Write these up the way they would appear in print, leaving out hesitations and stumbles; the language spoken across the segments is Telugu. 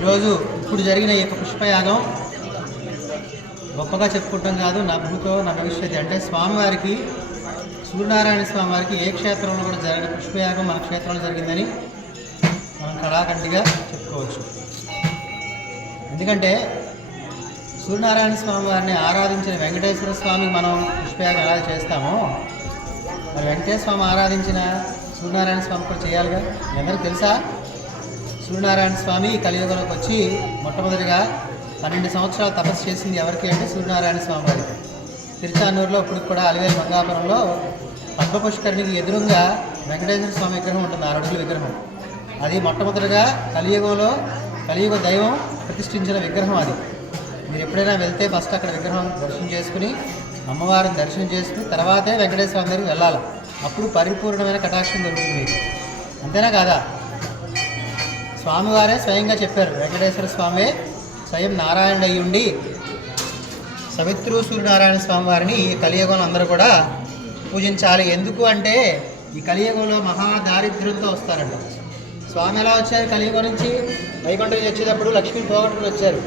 ఈరోజు ఇప్పుడు జరిగిన ఈ యొక్క పుష్పయాగం గొప్పగా చెప్పుకుంటాం కాదు, నభూతో నభవిష్యతి. అంటే స్వామివారికి, సూర్యనారాయణ స్వామివారికి ఏ క్షేత్రంలో కూడా జరిగిన పుష్పయాగం మన క్షేత్రంలో జరిగిందని మనం కళాకంటిగా చెప్పుకోవచ్చు. ఎందుకంటే సూర్యనారాయణ స్వామి వారిని ఆరాధించిన వెంకటేశ్వర స్వామికి మనం పుష్పయాగం ఎలా చేస్తామో, మరి వెంకటేశ్వర స్వామి ఆరాధించిన సూర్యనారాయణ స్వామి కూడా చేయాలిగా. మీ అందరికీ తెలుసా, సూర్యనారాయణ స్వామి కలియుగంలోకి వచ్చి మొట్టమొదటిగా 12 సంవత్సరాలు తపస్సు చేసింది ఎవరికి అంటే సూర్యనారాయణ స్వామి వారికి. తిరుచానూరులో ఇప్పుడు కూడా అలివేలు మంగాపురంలో పద్మపుష్కరిణికి ఎదురుగా వెంకటేశ్వర స్వామి విగ్రహం ఉంటుంది, 6 అడుగుల విగ్రహం. అది మొట్టమొదటిగా కలియుగ దైవం ప్రతిష్ఠించిన విగ్రహం. అది మీరు ఎప్పుడైనా వెళ్తే ఫస్ట్ అక్కడ విగ్రహం దర్శనం చేసుకుని, అమ్మవారిని దర్శనం చేసుకుని తర్వాతే వెంకటేశ్వర స్వామి దగ్గరికి వెళ్ళాలి. అప్పుడు పరిపూర్ణమైన కటాక్షం దొరుకుతుంది మీకు. అంతేనా కాదా? స్వామివారే స్వయంగా చెప్పారు, వెంకటేశ్వర స్వామి స్వయం నారాయణ అయ్యి ఉండి సవిత్రు సూర్యనారాయణ స్వామి వారిని ఈ కలియుగంలో అందరూ కూడా పూజించాలి. ఎందుకు అంటే ఈ కలియుగంలో మహాదారిద్ర్యంతో వస్తారంట. స్వామి ఎలా వచ్చారు? కలియుగం నుంచి వైకుంఠం వచ్చేటప్పుడు లక్ష్మీని పోగొట్టుకుని వచ్చారు.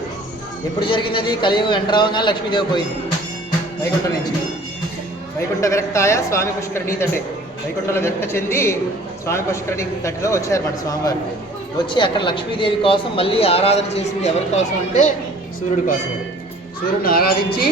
ఎప్పుడు జరిగింది అది? కలియుగం ఎంటర్ అవ్వగానే లక్ష్మీదేవి పోయింది వైకుంఠం నుంచి. వైకుంఠ విరక్తాయ స్వామి పుష్కరిణి తటే, వైకుంఠంలో విరక్త చెంది స్వామి పుష్కరిణి తటిలో వచ్చారన్నమాట స్వామివారు. వచ్చి అక్కడ లక్ష్మీదేవి కోసం మళ్ళీ ఆరాధన చేసింది ఎవరి కోసం అంటే సూర్యుడి కోసం. సూర్యుడిని ఆరాధించి